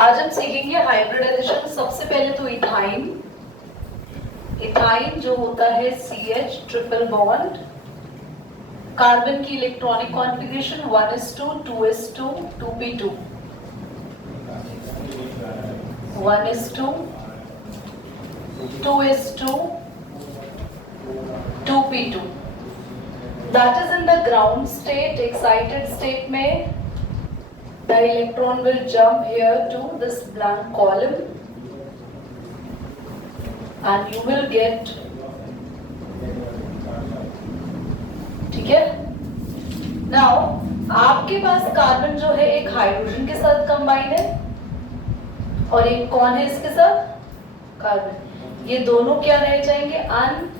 आज हम सीखेंगे हाइब्रिडाइजेशन। सबसे पहले तो इथाइन। इथाइन जो होता है CH ट्रिपल बॉन्ड, कार्बन की electronic configuration 1s2 2s2 2p2 1s2 2s2 2p2। That is in the ground state. Excited state में the electron will jump here to this blank column and you will get, ठीक है। Now आपके पास carbon जो है एक hydrogen के साथ combine है और एक कौन है इसके साथ, कार्बन। ये दोनों क्या रह जाएंगे, अनहाइब्रिडाइज्ड।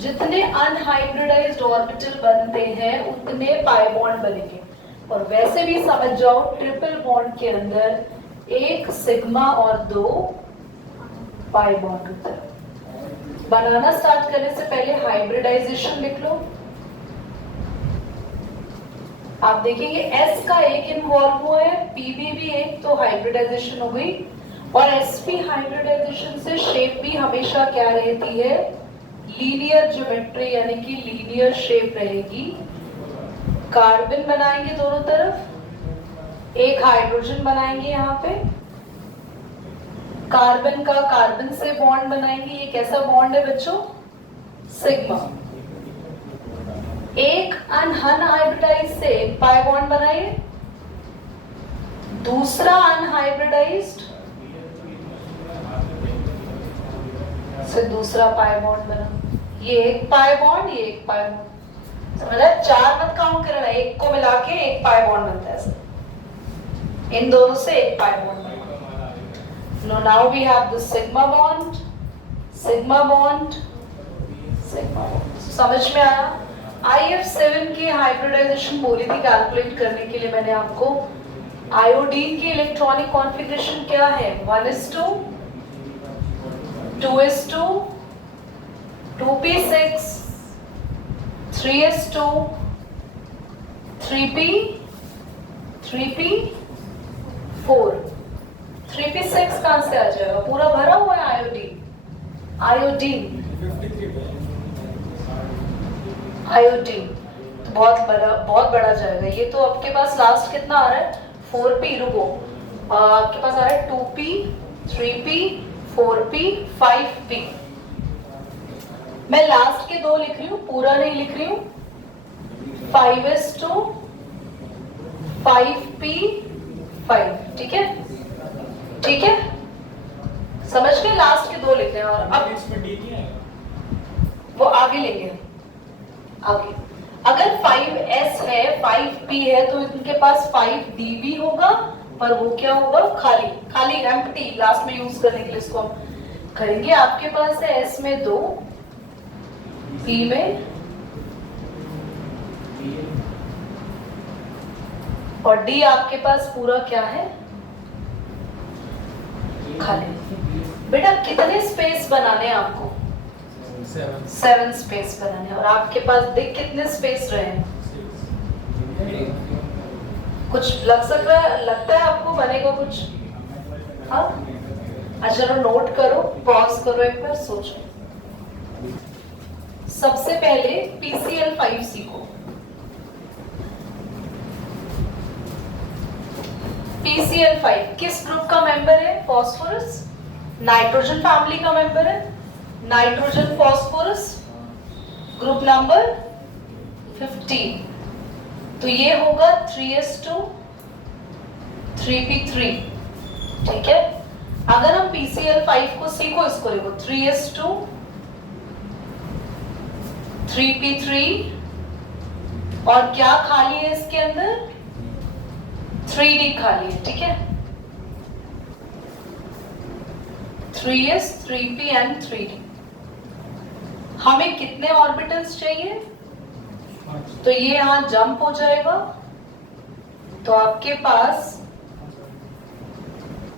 जितने अनहाइब्रिडाइज्ड ऑर्बिटल बनते हैं उतने पाई बॉन्ड बनेंगे। और वैसे भी समझ जाओ ट्रिपल बॉन्ड के अंदर एक सिग्मा और दो पाई बॉन्ड होता है। बनाना स्टार्ट करने से पहले हाइब्रिडाइजेशन लिख लो। आप देखेंगे S का एक इन्वॉल्व हुआ है, Pb भी एक, तो हाइब्रिडाइजेशन हो गई। और sp हाइब्रिडाइजेशन से शेप भी हमेशा क्या रहती है, लीनियर ज्योमेट्री, यानी कि लीनियर शेप रहेगी। कार्बन बनाएंगे दोनों तरफ, एक हाइड्रोजन बनाएंगे यहाँ पे, कार्बन का कार्बन से बॉन्ड बनाएंगे। ये कैसा बॉन्ड है बच्चों, सिग्मा। एक अनहाइब्रिडाइज से एक पाई बॉन्ड बनाइए, दूसरा अनहाइब्रिडाइज्ड से दूसरा पाई बॉन्ड बना। ये एक पाई बॉन्ड, ये एक पाई बॉन्ड, समझा। चार मत काउंट करना, एक को मिला के एक पाई बॉन्ड बनता है। इन दोनों से एक पाई बॉन्ड बना। Now we have the sigma bond, sigma bond, sigma bond. समझ में आया। IF7 की हाइब्रिडाइजेशन बोली थी कैलकुलेट करने के लिए मैंने आपको। आयोडीन की इलेक्ट्रॉनिक कॉन्फ़िगरेशन क्या है, 1s2 2s2 2p6 3s2 3p4। 3p6 कहां से आ जाएगा, पूरा भरा हुआ है आयोडीन। आयोडीन आयोडीन तो बहुत बड़ा जाएगा। ये तो आपके पास लास्ट कितना आ रहा है, 4p। रुको, आपके पास आ रहा है 2p 3p 4p 5p। मैं लास्ट के दो लिख रही हूँ, पूरा नहीं लिख रही हूँ। 5s2 5p5, ठीक है, ठीक है, समझ के लास्ट के दो लिख रहे हैं। और अब वो आगे लेंगे, आगे। अगर 5s है 5p है तो इनके पास 5d भी होगा, पर वो क्या होगा, खाली खाली एम्प्टी, लास्ट में यूज करने के लिए इसको हम करेंगे। आपके पास है s में 2, p में और d आपके पास पूरा क्या है, खाली। बेटा कितने स्पेस बनाने हैं आपको, 7 स्पेस बनाने। और आपके पास देख कितने स्पेस रहे हैं, कुछ लगता है आपको बनेगा कुछ, हाँ। अच्छा चलो नोट करो, पॉज करो, एक बार सोचो। सबसे पहले PCl5 सीखो। PCl5 किस ग्रुप का मेंबर है, फास्फोरस। नाइट्रोजन फैमिली का मेंबर है, नाइट्रोजन फास्फोरस, ग्रुप नंबर 15। तो ये होगा 3s2 3p3, ठीक है। अगर हम PCl5 को सीखो, इसको लिखो 3s2 3p3 और क्या खाली है इसके अंदर, 3d खाली है, ठीक है। 3s 3p and 3d। हमें कितने ऑर्बिटल्स चाहिए, तो ये यहां जंप हो जाएगा। तो आपके पास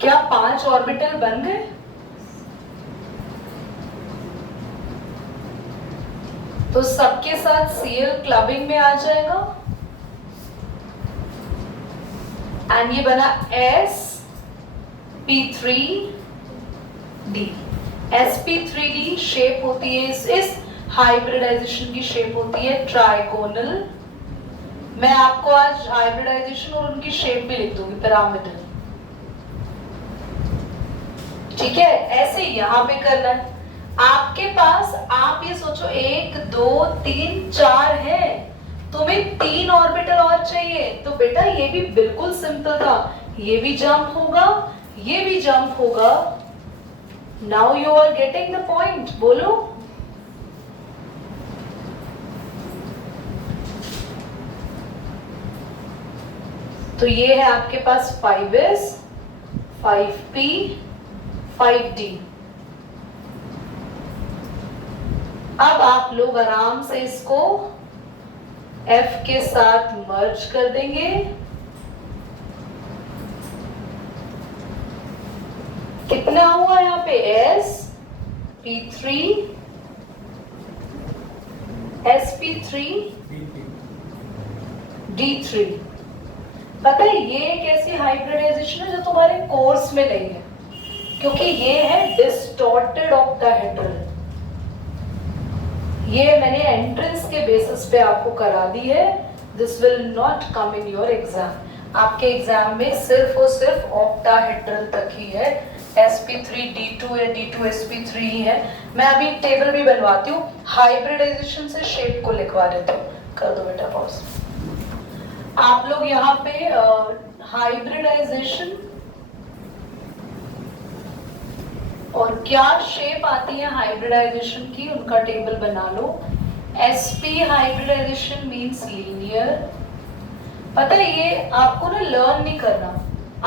क्या 5 ऑर्बिटल बन गए, तो सबके साथ Cl क्लबिंग में आ जाएगा। एंड ये बना sp3d। sp3d शेप होती है, इस हाइब्रिडाइजेशन की शेप होती है ट्राइगोनल। मैं आपको आज हाइब्रिडाइजेशन और उनकी शेप भी लिख दूंगी, पिरामिडल। ठीक है, ऐसे यहां पे करना है। आपके पास, आप ये सोचो 1 2 3 4 है, तुम्हें 3 ऑर्बिटल और चाहिए, तो बेटा ये भी बिल्कुल सिंपल था, ये भी जंप होगा, ये भी जंप होगा। Now you are getting the point, बोलो। तो ये है आपके पास 5s 5p 5d। अब आप लोग आराम से इसको F के साथ मर्ज कर देंगे। कितना हुआ यहाँ पे sp3 sp3 d3। पता है ये एक ऐसी हाइब्रिडाइजेशन है जो तुम्हारे कोर्स में नहीं है, क्योंकि ये है डिस्टॉर्टेड ऑक्टाहेड्रल। ये मैंने एंट्रेंस के बेसिस पे आपको करा दी है। This will not come in your exam. आपके एग्जाम में सिर्फ और सिर्फ ऑक्टाहेड्रल तक ही है, sp3d2 या d2 sp3 ही है। मैं अभी टेबल भी बनवाती हूँ, हाइब्रिडाइजेशन से शेप को लिखवा देती हूँ। कर दो बेटा पॉज। आप लोग यहाँ पे हाइब्रिडाइजेशन और क्या शेप आती है हाइब्रिडाइजेशन की, उनका टेबल बना लो। sp hybridisation means linear. पता है ये आपको ना लर्न नहीं करना,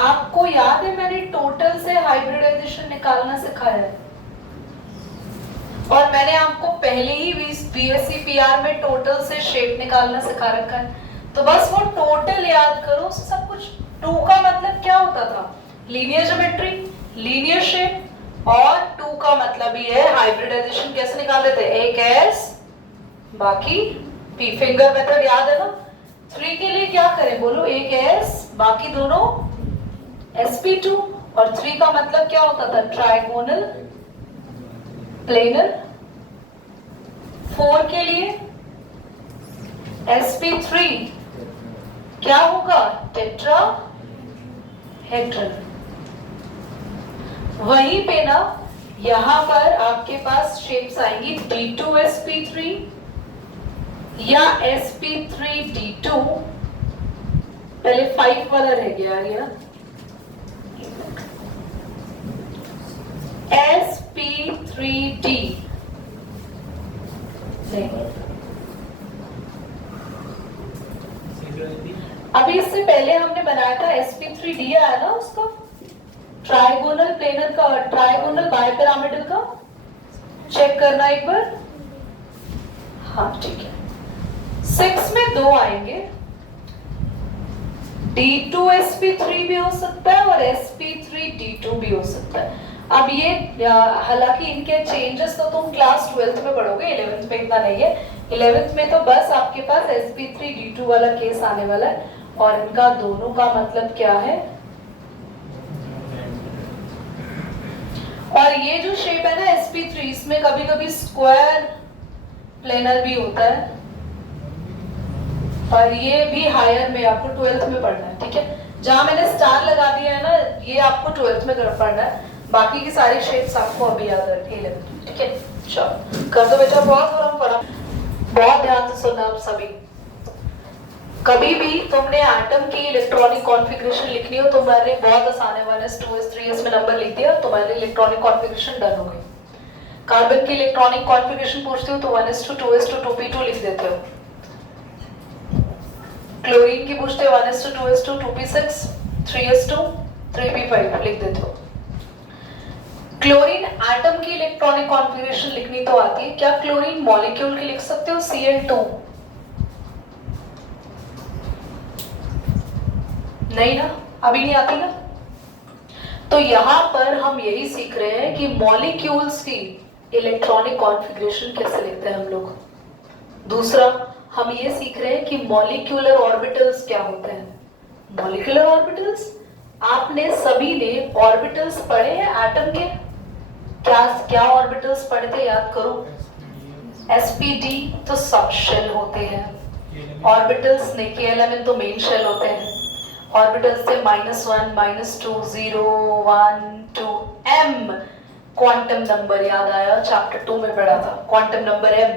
आपको याद है मैंने टोटल से हाइब्रिडाइजेशन निकालना सिखाया है, और मैंने आपको पहले ही बीएससी पीआर में टोटल से शेप निकालना सिखा रखा है। तो बस वो टोटल याद करो, सब कुछ। 2 का मतलब क्या होता था, लीनियर ज्योमेट्री, लीनियर शेप, और 2 का मतलब ही है हाइब्रिडाइजेशन कैसे निकाल लेते हैं, एक s बाकी p, फिंगर मेथड याद है ना। 3 के लिए क्या करें बोलो, एक s बाकी दोनों sp2, और 3 का मतलब क्या होता था, ट्राइगोनल प्लेनर। 4 के लिए sp3 क्या होगा, टेट्राहेड्रल। वहीं पे ना यहां पर आपके पास शेप्स आएंगी d2 sp3 या sp3 d2। पहले 5 वाला रह गया ये, sp3d। अभी इससे पहले हमने बनाया था sp3d आया ना, उसका ट्राइगोनल प्लेनर का, ट्राइगोनल बाइपिरामिडल का चेक करना एक बार। हाँ ठीक है, 6 में 2 आएंगे, d2 sp3 भी हो सकता है और sp3 d2 भी हो सकता है। अब ये हालांकि इनके चेंजेस तो तुम क्लास 12th में पढ़ोगे, 11th में इतना नहीं है। 11th में तो बस आपके पास sp3 d2 वाला केस आने वाला है, और इनका दोनों का मतलब क्या है। और ये जो शेप है ना sp3, इसमें कभी कभी स्क्वायर प्लेनर भी होता है, और ये भी हायर में आपको 12th में पढ़ना है। ठीक है, जहां मैंने स्टार लगा दिया है ना, ये आपको 12th में पढ़ना है, बाकी की सारी शेप्स आपको अभी याद रखनी है 11th में। ठीक है, चलो कर दो बेटा बहुत, और हम पढ़ा। बहुत ध्यान से सुनना आप सभी। कभी भी तुमने एटम की इलेक्ट्रॉनिक कॉन्फ़िगरेशन लिखनी हो, तुम्हारे बहुत आसान है, 1s 2s 3s में नंबर लिख दिया, तुम्हारे इलेक्ट्रॉनिक कॉन्फ़िगरेशन डन हो गई। कार्बन की इलेक्ट्रॉनिक कॉन्फ़िगरेशन पूछते हो तो 1s2 2s2 2p2 लिख देते हो। क्लोरीन की पूछते हो 1s2 2s2 2p6 3s2 3p5 लिख देते हो। क्लोरीन एटम की इलेक्ट्रॉनिक कॉन्फ़िगरेशन लिखनी तो आती है, क्या क्लोरीन मॉलिक्यूल की लिख सकते हो, Cl2? नहीं ना, अभी नहीं आती ना। तो यहां पर हम यही सीख रहे हैं कि मॉलिक्यूल्स की इलेक्ट्रॉनिक कॉन्फ़िगरेशन कैसे लिखते हैं हम लोग। दूसरा हम ये सीख रहे हैं कि मॉलिक्यूलर ऑर्बिटल्स क्या होते हैं, मॉलिक्यूलर ऑर्बिटल्स। आपने सभी ने ऑर्बिटल्स पढ़े हैं एटम के? क्या क्या ऑर्बिटल्स पढ़े थे, याद करो। sp_d तो सब शेल होते हैं। ऑर्बिटल्स ने KLMN तो मेन शेल होते हैं। ऑर्बिटल्स से -1 -2 0 1 2 m। क्वांटम नंबर याद आया, चैप्टर 2 में पढ़ा था। Quantum number m,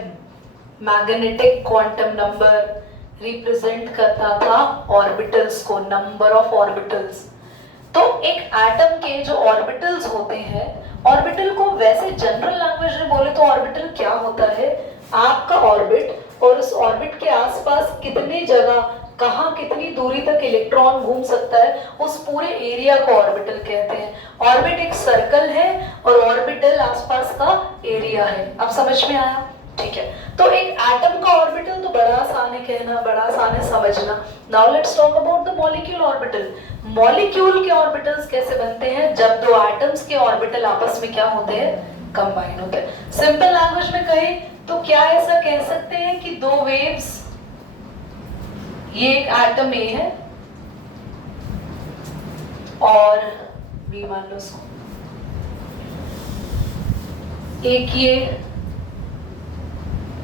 magnetic quantum number, represent करता था ऑर्बिटल्स को, नंबर ऑफ ऑर्बिटल्स। तो एक एटम के जो ऑर्बिटल्स होते हैं, ऑर्बिटल को वैसे जनरल लैंग्वेज में बोले तो ऑर्बिटल क्या होता है? आपका ऑर्बिट और उस ऑर्बिट के आसपास कितनी जगह, कहाँ कितनी दूरी तक इलेक्ट्रॉन घूम सकता है, उस पूरे एरिया को ऑर्बिटल कहते हैं। ऑर्बिट एक सर्कल है और ऑर्बिटल आसपास का एरिया है। अब समझ में आया? ठीक है। तो एक एटम का ऑर्बिटल तो बड़ा आसान है कहना, बड़ा आसान है समझना। Now let's talk about the molecule orbital. Molecule के ऑर्बिटल्स कैसे बनते हैं? जब दो एटम्स के ऑर्बिटल आपस में क्या होते हैं? कंबाइन होते हैं। सिंपल लैंग्वेज में कहें तो क्या ऐसा कह सकते हैं कि दो वेव्स, ये एक एटम ए है और बी मान लो उसको, एक ये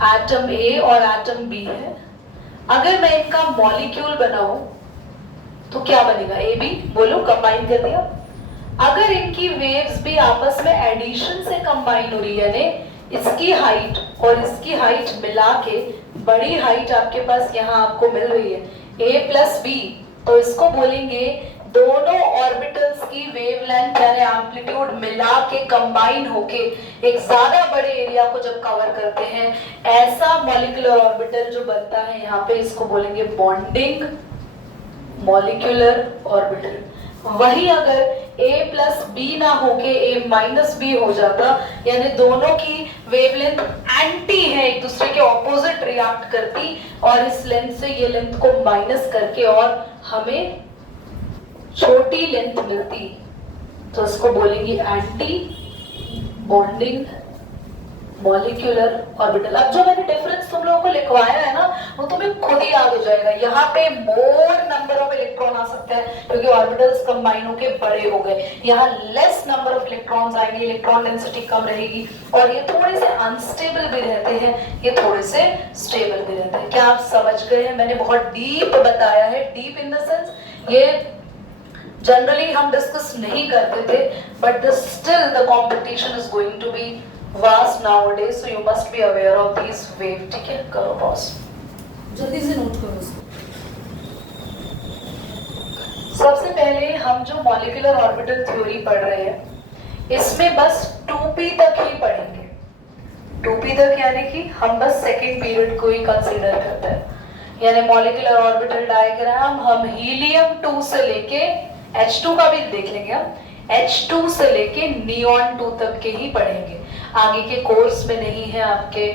एटम ए और एटम बी है। अगर मैं इनका मॉलिक्यूल बनाऊं तो क्या बनेगा? ए बी, बोलो, कंबाइन कर दिया। अगर इनकी वेव्स भी आपस में एडिशन से कंबाइन हो रही है, यानी इसकी हाइट और इसकी हाइट मिला के बड़ी हाइट आपके पास यहाँ आपको मिल रही है a+b, तो इसको बोलेंगे दोनों ऑर्बिटल्स की वेवलेंथ यानी एम्पलीट्यूड मिला के कंबाइन होके एक ज्यादा बड़े एरिया को जब कवर करते हैं, ऐसा मॉलिक्यूलर ऑर्बिटल जो बनता है यहाँ पे, इसको बोलेंगे बॉन्डिंग मॉलिक्यूलर ऑर्बिटल। वही अगर a+b ना होके a-b हो जाता, यानी दोनों की वेवलेंथ एंटी है, एक दूसरे के ऑपोजिट रिएक्ट करती और इस लेंथ से ये लेंथ को माइनस करके और हमें छोटी लेंथ मिलती, तो इसको बोलेंगे एंटी बॉन्डिंग मॉलिक्यूलर ऑर्बिटल। अब जो मैंने डिफरेंस तुम लोगों को लिखवाया है ना, वो तुम्हें खुद ही याद हो जाएगा। यहाँ पे मोर नंबर ऑफ इलेक्ट्रॉन आ सकते हैं क्योंकि ऑर्बिटल्स कंबाइन होके बड़े हो गए। यहाँ लेस नंबर ऑफ इलेक्ट्रॉन्स आएंगे, इलेक्ट्रॉन डेंसिटी कम रहेगी और ये थोड़े से अनस्टेबल भी रहते हैं, ये थोड़े से स्टेबल भी रहते हैं। क्या आप समझ गए हैं? मैंने बहुत डीप बताया है। डीप इन द सेंस ये जनरली हम डिस्कस नहीं करते थे, but still the competition is going to be vast nowadays, so you must be aware of these wave। ठीक है, करो पॉज, जल्दी से नोट करो इसको। सबसे पहले हम जो मॉलिक्यूलर ऑर्बिटल थ्योरी पढ़ रहे हैं, इसमें बस 2p तक ही पढ़ेंगे। 2p तक यानी कि हम बस सेकेंड पीरियड को ही कंसीडर करते हैं। यानी मॉलिक्यूलर ऑर्बिटल डायग्राम हम हीलियम 2 से लेके H2 का भी देख लेंगे, हम H2 से लेके नियॉन 2 तक के ही पढ़ेंगे। आगे के कोर्स में नहीं है, आपके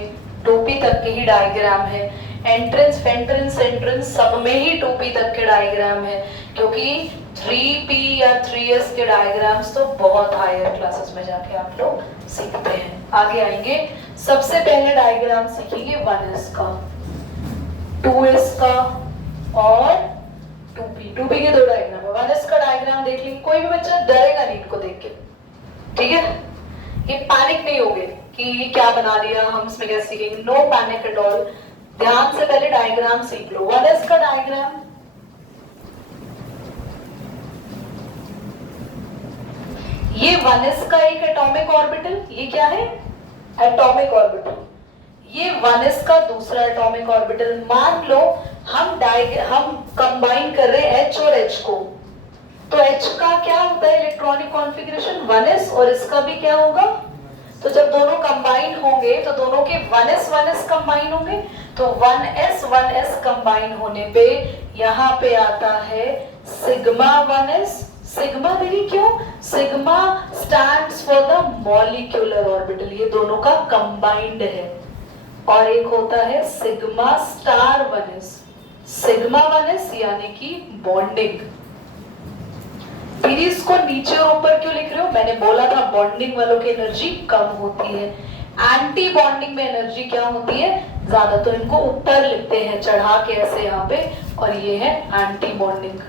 2p तक के ही डायग्राम है। एंट्रेंस फेंट्रेंस एंट्रेंस सब में ही 2p तक के डायग्राम है, क्योंकि 3p या 3s के डायग्राम्स तो बहुत हायर क्लासेस में जाके आप लोग सीखते हैं। आगे आएंगे, सबसे पहले डायग्राम सीखेंगे 1s का, 2s का और 2p के दो डायग्राम है। 1s का डायग्राम देख लेंगे, कोई भी बच्चा डरेगा नहीं इनको देख के, ठीक है? ये पैनिक नहीं होगे कि ये क्या बना दिया, हम इसमें क्या सीखेंगे। No panic at all. ध्यान से पहले डायग्राम सीख लो। 1s का डायग्राम, ये 1s का एक एटॉमिक ऑर्बिटल, ये क्या है? Atomic orbital. ये 1s का दूसरा एटॉमिक ऑर्बिटल। मान लो हम कंबाइन कर रहे हैं H और H को, तो H का क्या होता है इलेक्ट्रॉनिक कॉन्फ़िगरेशन? 1s, और इसका भी क्या होगा? तो जब दोनों कंबाइन होंगे तो दोनों के 1s कंबाइन होंगे, तो 1s कंबाइन होने पे यहाँ पे आता है सिग्मा 1s। सिग्मा दीदी क्यों? Sigma stands for the molecular orbital, ये दोनों का कंबाइंड है। और एक होता है sigma star 1s, sigma 1s यानी कि बॉन्डिंग। दीदी इसको नीचे और ऊपर क्यों लिख रहे हो? मैंने बोला था बॉन्डिंग वालों की एनर्जी कम होती है, एंटी बॉन्डिंग में एनर्जी क्या होती है? ज्यादा। तो इनको ऊपर लिखते हैं चढ़ा के ऐसे यहाँ पे, और ये है एंटी बॉन्डिंग।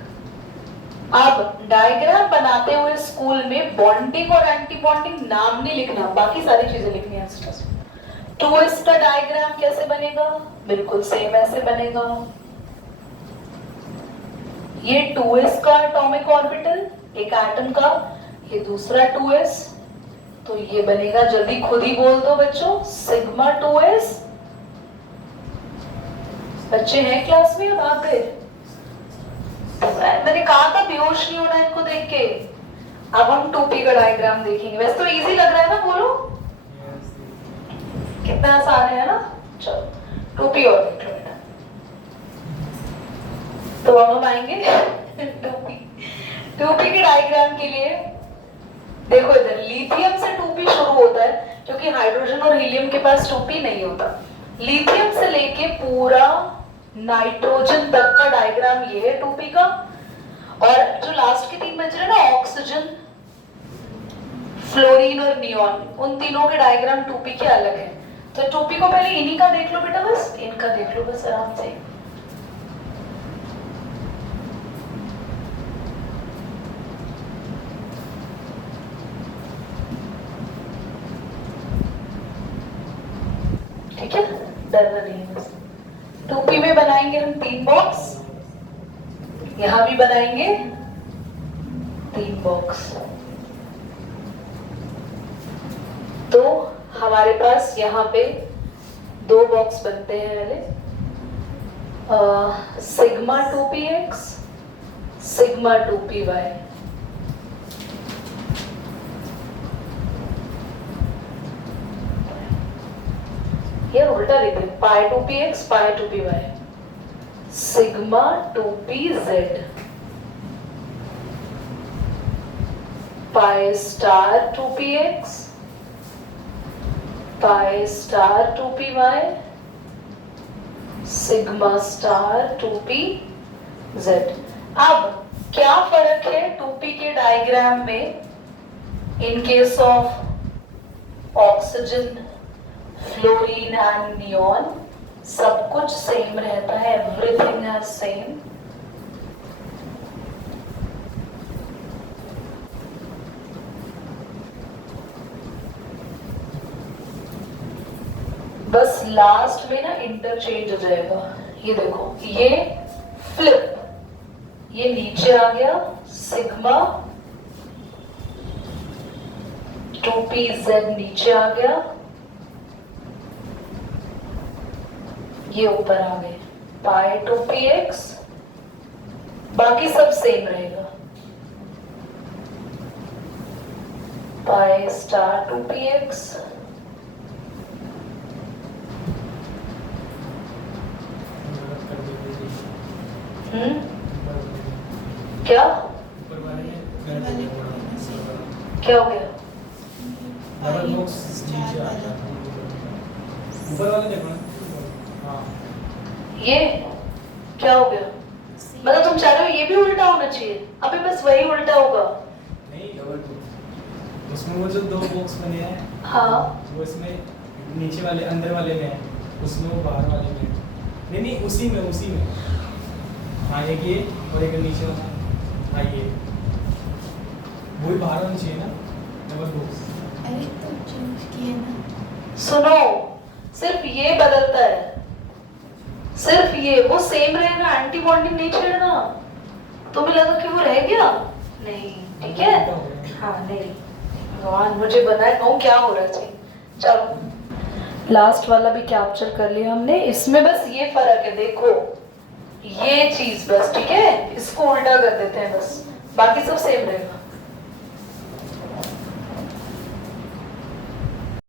अब डायग्राम बनाते हुए स्कूल में बॉन्डिंग और एंटी बॉन्डिंग नाम नहीं लिखना, बाकी सारी चीजें लिखनी है एक्स्ट्रा। टूएस का डायग्राम कैसे बनेगा? बिल्कुल सेम ऐसे बनेगा। ये 2s का एटॉमिक ऑर्बिटल एक एटम का, ये दूसरा 2s, तो ये बनेगा, जल्दी खुद ही बोल दो बच्चों, सिग्मा 2s। बच्चे हैं क्लास में या भाग गए? मैंने कहा था बेहोश नहीं होना इनको देख के। अब हम 2p का डायग्राम देखेंगे। वैसे तो इजी लग रहा है ना, बोलो कितना आसान है ना। चलो 2p और देख लो बेटा। तो अब हम आएंगे 2p के डायग्राम के लिए। देखो इधर लिथियम से 2p शुरू होता है, क्योंकि हाइड्रोजन और हीलियम के पास 2p नहीं होता। लिथियम से लेके पूरा नाइट्रोजन तक का डायग्राम ये है 2p का। और जो लास्ट के 3 बच रहे ना, ऑक्सीजन, फ्लोरीन और नियॉन, उन तीनों के डायग्राम 2p के अलग है। तो 2p को पहले इन्हीं का देख लो बेटा, बस इनका देख लो बस आराम से। ठीक है, डरना नहीं है बस। 2p में बनाएंगे हम 3 बॉक्स, यहां भी बनाएंगे 3 बॉक्स। तो हमारे पास यहाँ पे 2 बॉक्स बनते हैं पहले, सिग्मा 2px, सिग्मा 2py। ये उल्टा लिख दें, पाई 2px, पाई 2py, sigma 2pz, pi star 2px, pi star 2py, sigma star 2pz। अब क्या फर्क है 2p के डायग्राम में? In case of oxygen, fluorine and neon सब कुछ सेम रहता है, एवरीथिंग इज सेम। बस लास्ट में ना इंटरचेंज हो जाएगा। ये देखो, ये फ्लिप, ये नीचे आ गया सिग्मा 2pz, नीचे आ गया, ये ऊपर आ गए पाई 2px, बाकी सब सेम रहेगा, पाई स्टार 2px, क्या क्या हो गया? ऊपर वाले देखो ना। हाँ। ये क्या हो गया? मतलब तुम चाह रहे हो ये भी उल्टा होना चाहिए? अभी बस वही उल्टा होगा। नहीं, उसमें वो जो 2 बॉक्स बने हैं, हाँ, वो इसमें नीचे वाले अंदर वाले में है, उसमें वो बाहर वाले में है। नहीं उसी में हाँ, एक ये और एक नीचे वाला। हाँ, ये वो ही बाहर होना चाहिए ना, डबल बॉक्स। अरे तो चेंज किए ना। सुनो, सिर्फ ये बदलता है, सिर्फ ये, वो सेम रहेगा, एंटी बॉन्डिंग नहीं छेड़ना। तुम्हें लगा कि वो रह गया? नहीं, ठीक है। हाँ नहीं, भगवान मुझे बनाए नो क्या हो रहा है। चलो लास्ट वाला भी कैप्चर कर लिया हमने। इसमें बस ये फर्क है, देखो ये चीज बस, ठीक है, इसको उल्टा कर देते हैं बस, बाकी सब सेम रहेगा।